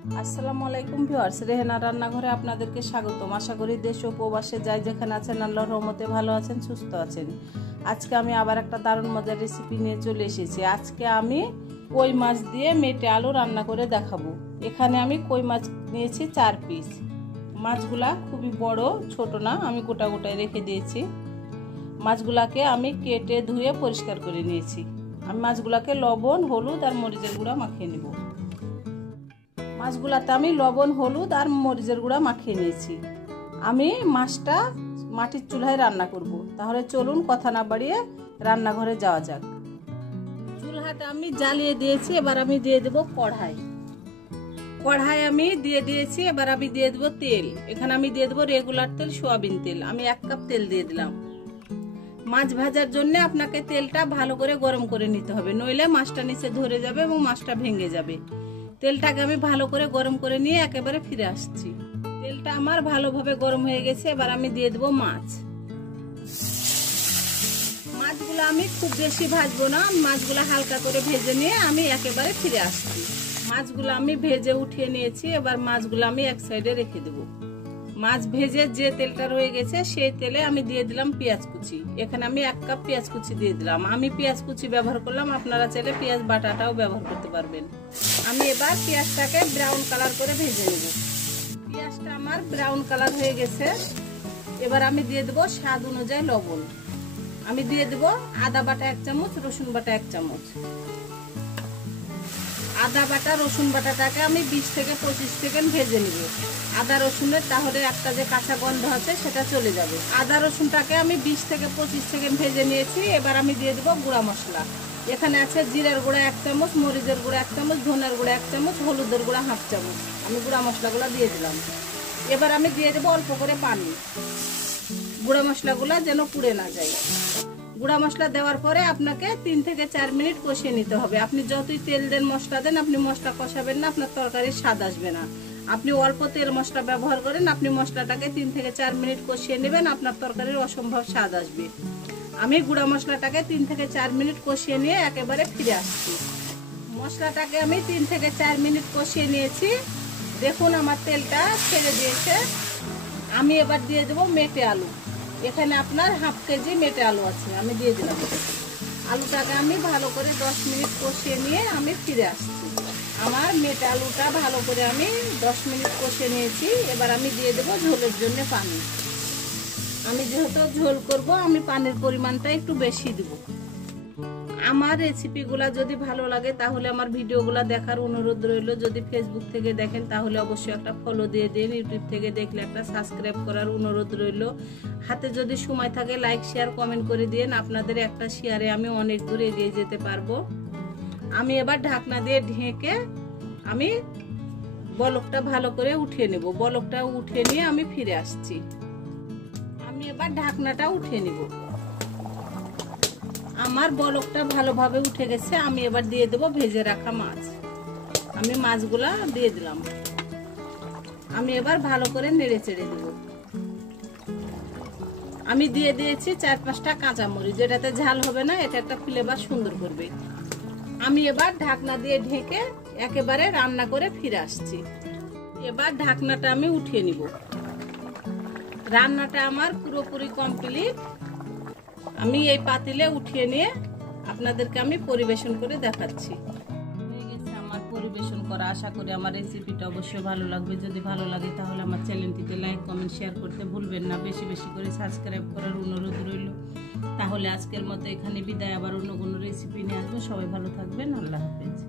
আসসালামু আলাইকুম ভিউয়ার্স, রেহেনা রান্নাঘরে আপনাদেরকে স্বাগতম। আশা করি দেশ ও প্রবাসে যাই যেখানে আছেন আল্লাহর রহমতে ভালো আছেন, সুস্থ আছেন। আজকে আমি আবার একটা দারুণ মজার রেসিপি নিয়ে চলে এসেছি। আজকে আমি কই মাছ দিয়ে মেটে আলু রান্না করে দেখাবো। এখানে আমি কই মাছ নিয়েছি 4 পিস। মাছগুলা খুবই বড়, ছোট না, আমি গোটা গোটায় রেখে দিয়েছি। মাছগুলাকে আমি কেটে ধুয়ে পরিষ্কার করে নিয়েছি। আমি মাছগুলাকে লবণ, হলুদ আর মরিচের গুঁড়া মাখিয়ে নেব। মাছগুলাতে আমি লবণ, হলুদ আর মরিচের গুঁড়া মাখিয়ে নিয়েছি। আমি মাছটা মাটির চুলায় রান্না করব। তাহলে চলুন কথা না বাড়িয়ে রান্নাঘরে যাওয়া যাক। চুলাটা আমি জ্বালিয়ে দিয়েছি। এবার আমি দিয়ে দেব কড়াই। কড়াই আমি দিয়ে দিয়েছি। এবার আমি দিয়ে দেব তেল। এখানে আমি দিয়ে দেব রেগুলার তেল, সয়াবিন তেল। আমি 1 কাপ তেল দিয়ে দিলাম। মাছ ভাজার জন্য আপনাকে তেলটা ভালো করে গরম করে নিতে হবে, নইলে মাছটা নিচে ধরে যাবে এবং মাছটা ভেঙে যাবে। তেলটাকে আমি ভালো করে গরম করে নিয়ে একেবারে ফিরে আসছি। তেলটা আমার ভালোভাবে গরম হয়ে গেছে। এবার আমি দিয়ে দেবো মাছ। মাছগুলো আমি খুব বেশি ভাজবো না, মাছগুলো হালকা করে ভেজে নিয়ে আমি একেবারে ফিরে আসছি। মাছগুলো আমি ভেজে উঠিয়ে নিয়েছি। এবার মাছগুলো আমি এক সাইডে রেখে দেবো। মাছ ভেজে যে তেলটা রয়ে গেছে সেই তেলে আমি দিয়ে দিলাম পেঁয়াজ কুচি। এখানে আমি 1 কাপ পেঁয়াজ কুচি দিয়ে দিলাম। আমি পেঁয়াজ কুচি ব্যবহার করলাম, আপনারা চাইলে পেঁয়াজ বাটাটাও ব্যবহার করতে পারবেন। আমি এবার পেঁয়াজটাকে ব্রাউন কালার করে ভেজে নেব। পেঁয়াজটা আমার ব্রাউন কালার হয়ে গেছে। এবার আমি দিয়ে দেবো স্বাদ অনুযায়ী লবণ। আমি দিয়ে দেবো আদা বাটা 1 চামচ, রসুন বাটা 1 চামচ। আদা বাটা রসুন বাটাটাকে আমি 20 থেকে 25 সেকেন্ড ভেজে নিব। আদা রসুনের তাহলে একটা যে কাঁচা গন্ধ আছে সেটা চলে যাবে। আদা রসুনটাকে আমি 20 থেকে 25 সেকেন্ড ভেজে নিয়েছি। এবার আমি দিয়ে দেবো গুঁড়া মশলা। এখানে আছে জিরার গুঁড়া 1 চামচ, মরিচের গুঁড়া 1 চামচ, ধনের গুঁড়া 1 চামচ, হলুদের গুঁড়া 1/2 চামচ। আমি গুঁড়া মশলাগুলো দিয়ে দিলাম। এবার আমি দিয়ে দেবো অল্প করে পানি, গুঁড়া মশলাগুলো যেন পুড়ে না যায়। গুঁড়া মশলা দেওয়ার পরে আপনাকে 3 থেকে 4 মিনিট কষিয়ে নিতে হবে। আপনি যতই তেল দেন, মশলা দেন, আপনি মশলা কষাবেন না, আপনার তরকারির স্বাদ আসবে না। আপনি অল্প তেল মশলা ব্যবহার করেন, আপনি মশলাটাকে 3 থেকে 4 মিনিট কষিয়ে নেবেন, আপনার তরকারির অসম্ভব স্বাদ আসবে। আমি গুঁড়া মশলাটাকে 3 থেকে 4 মিনিট কষিয়ে নিয়ে একেবারে ফিরে আসছি। মশলাটাকে আমি 3 থেকে 4 মিনিট কষিয়ে নিয়েছি। দেখুন আমার তেলটা ছেড়ে দিয়েছে। আমি এবার দিয়ে দেবো মেটে আলু। এখানে আপনার 1/2 কেজি মেটে আলু আছে, আমি দিয়ে দিলাম। আলুটাকে আমি ভালো করে 10 মিনিট কষিয়ে নিয়ে আমি ফিরে আসছি। আমার মেটে আলুটা ভালো করে আমি 10 মিনিট কষিয়ে নিয়েছি। এবার আমি দিয়ে দেবো ঝোলের জন্য পানি। আমি যেহেতু ঝোল করব, আমি পানির পরিমাণটা একটু বেশি দেব। আমার রেসিপিগুলো যদি ভালো লাগে তাহলে আমার ভিডিওগুলো দেখার অনুরোধ রইল। যদি ফেসবুক থেকে দেখেন তাহলে অবশ্যই একটা ফলো দিয়ে দিন। ইউটিউব থেকে দেখলে একটা সাবস্ক্রাইব করার অনুরোধ রইল। হাতে যদি সময় থাকে লাইক, শেয়ার, কমেন্ট করে দিন। আপনাদের একটা শেয়ারে আমি অনেক দূর এগিয়ে যেতে পারবো। আমি এবার ঢাকনা দিয়ে ঢেকে আমি বলকটা ভালো করে উঠিয়ে নেব। বলকটা উঠিয়ে নিয়ে আমি ফিরে আসছি। আমি এবার ঢাকনাটা উঠিয়ে নেব। আমার বলকটা ভালোভাবে উঠে গেছে। আমি এবার দিয়ে দেবো ভেজে রাখা মাছ। আমি মাছগুলা দিয়ে দিলাম। আমি এবার ভালো করে নেড়ে চেড়ে দেব। আমি দিয়ে দিয়েছি 4-5টা কাঁচামরিচ, যেটাতে ঝাল হবে না, এটা একটা ফ্লেভার সুন্দর করবে। আমি এবার ঢাকনা দিয়ে ঢেকে একেবারে রান্না করে ফিরে আসছি। এবার ঢাকনাটা আমি উঠিয়ে নিব। রান্নাটা আমার পুরোপুরি কমপ্লিট। আমি এই পাতিলে উঠিয়ে নিয়ে আপনাদেরকে আমি পরিবেশন করে দেখাচ্ছি। হয়ে গেছে আমার পরিবেশন করা। আশা করি আমার রেসিপিটা অবশ্যই ভালো লাগবে। যদি ভালো লাগে তাহলে আমার চ্যানেলটিতে লাইক, কমেন্ট, শেয়ার করতে ভুলবেন না। বেশি বেশি করে সাবস্ক্রাইব করার অনুরোধ রইল। তাহলে আজকের মতো এখানে বিদায়। আবার অন্য কোনো রেসিপি নিয়ে আসবো। সবাই ভালো থাকবেন। আল্লাহ হাফেজ।